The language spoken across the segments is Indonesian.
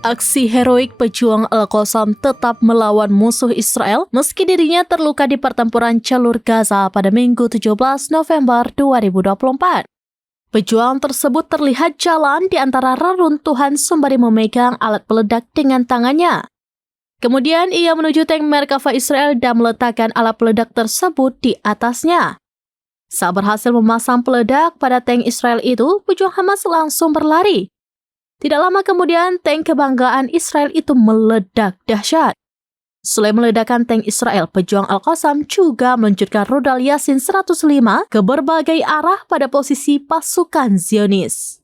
Aksi heroik pejuang Al-Qassam tetap melawan musuh Israel meski dirinya terluka di pertempuran jalur Gaza pada Minggu 17 November 2024. Pejuang tersebut terlihat jalan di antara reruntuhan sembari memegang alat peledak dengan tangannya. Kemudian ia menuju tank Merkava Israel dan meletakkan alat peledak tersebut di atasnya. Saat berhasil memasang peledak pada tank Israel itu, pejuang Hamas langsung berlari. Tidak lama kemudian, tank kebanggaan Israel itu meledak dahsyat. Selain meledakkan tank Israel, pejuang Al-Qassam juga meluncurkan rudal Yasin 105 ke berbagai arah pada posisi pasukan Zionis.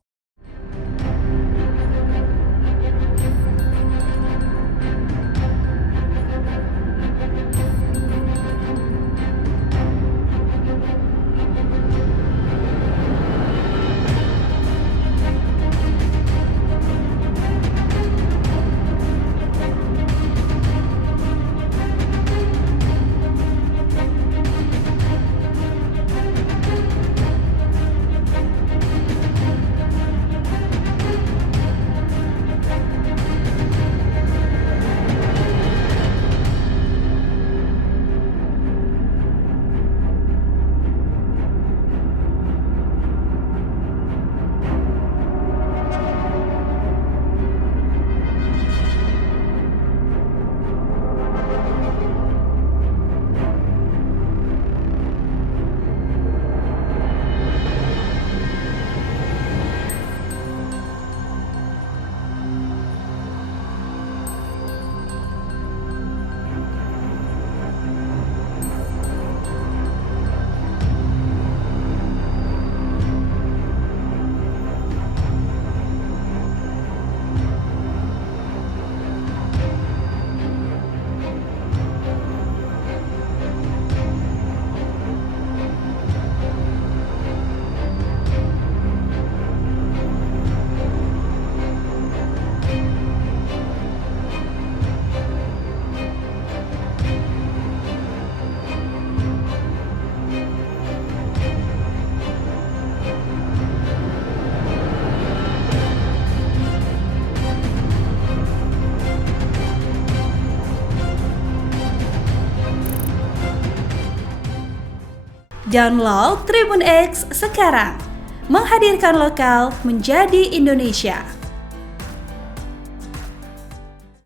Download Tribun X sekarang, menghadirkan lokal menjadi Indonesia.